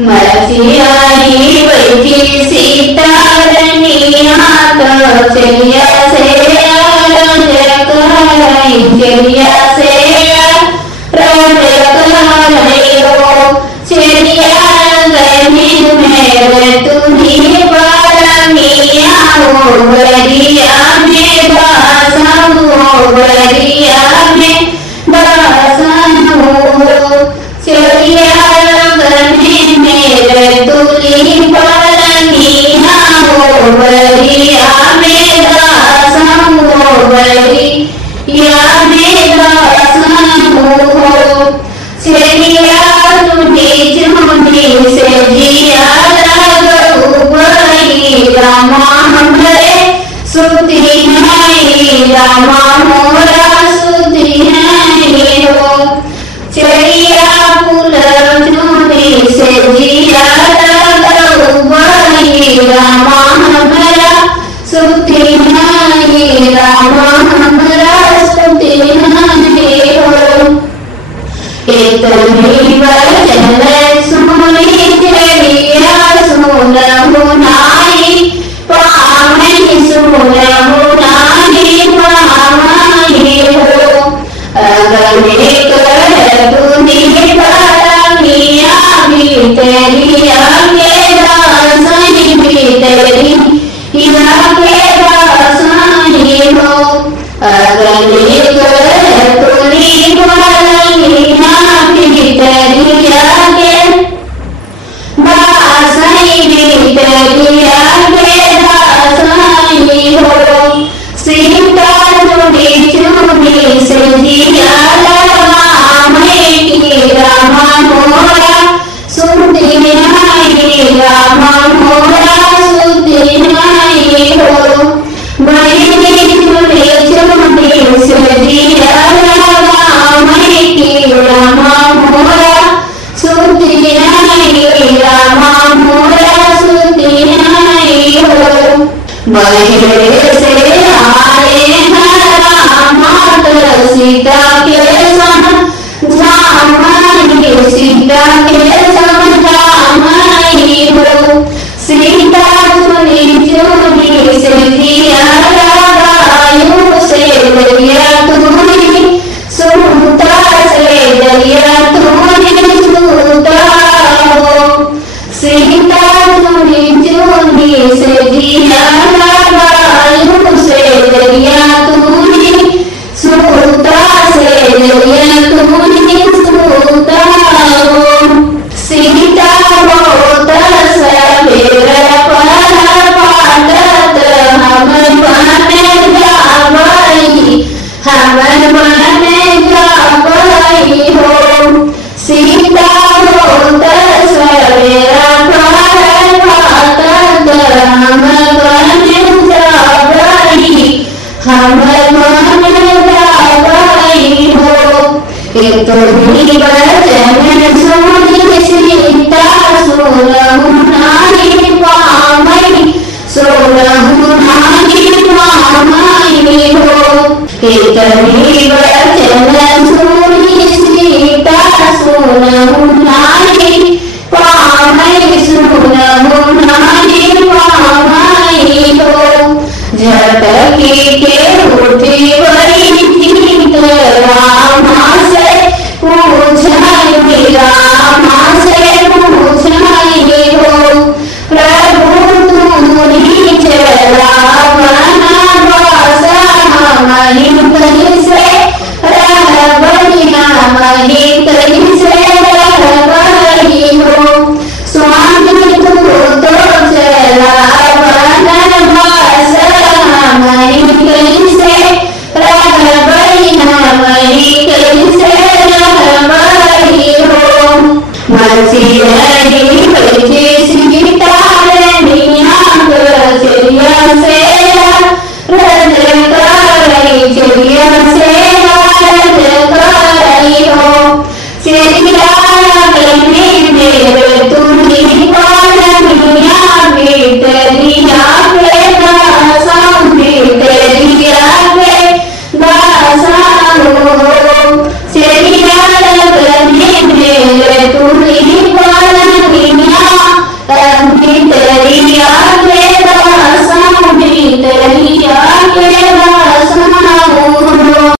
मरसियारी बैठी सीतारनी हाथ चलिया से राजकराई चलिया से राजकराई हो चलिया गहिन में तुम्ही पारमिया हो गरिया में भाषण हो गरिया में भाषण हो चलिया तुली पारमिया हो गरिया में दासन हो गरिया में दासन हो चलिया तुझे चुनी से जिया रघुपति रामा हमरे सुती नहीं रामा मोरा सुती नहीं हो चलिया पुलर चुनी से जिया रामा हमारा सुती नहीं रामा हमारा सुती नहीं हो एक वचन सुनी चलिया सुन मुनाई पामई सुन मुनाई पामई हो अगले कर तूने पारमिया भी तेरिया के दासनी भी तेरी हिया के दासनी हो अगले कर तूने पारमिया भी तेरिया के दासनी भी तेरिया के दासनी हो सीता चुनी चुनी से जिया रामा मोरा सुती नहीं रामा मोरा सुती नहीं हो बैठी चुनी चुनी से जिया रामा मोरा सुती नहीं रामा मोरा सुती नहीं हो बहिरे से आए हैं रामा सीता के संग जामनी सीता के संग जामनी हो सीता चुनी चुनी से दिया रायु से दरिया तुम्हारी सुता से दरिया तुम्हारी सुता हो सीता चुनी चुनी से दिया रायु से दरिया तुम्हारी सुता से दरिया तुम्हारी सुता हो सीता बहुत सवेरा पाटत हमर बने जावई हमर बने जावई हो सीता बहुत सवेरा पाटत हमर बने जावई हमर बने जावई हो एक वचन सुनी सीता सोलहु नारी पामई सोलहु नारी पामई हो एक वचन सुनी सीता सोलहु नारी पामई सोलहु नारी पामई हो झटकी के उठी बड़ी रामा से पूछाई रामा से पूछाई हो प्रभु तुमरी रावण बासा मणि कहीं से रहबनी मणि कहीं से रहबनी हो स्वामी तू तो रावण बासा मणि कहीं से रहबनी मणि कहीं से रहबनी हो मरसियारी बैठी सीतारनी हाथ चलिया से राजकराई चलिया से राजकराई हो चलिया गहिन में तुम्ही पारमिया भी तेरिया के दासन भी तेरिया के दासन हो चलिया गहिन में तुम्ही पारमिया Forever.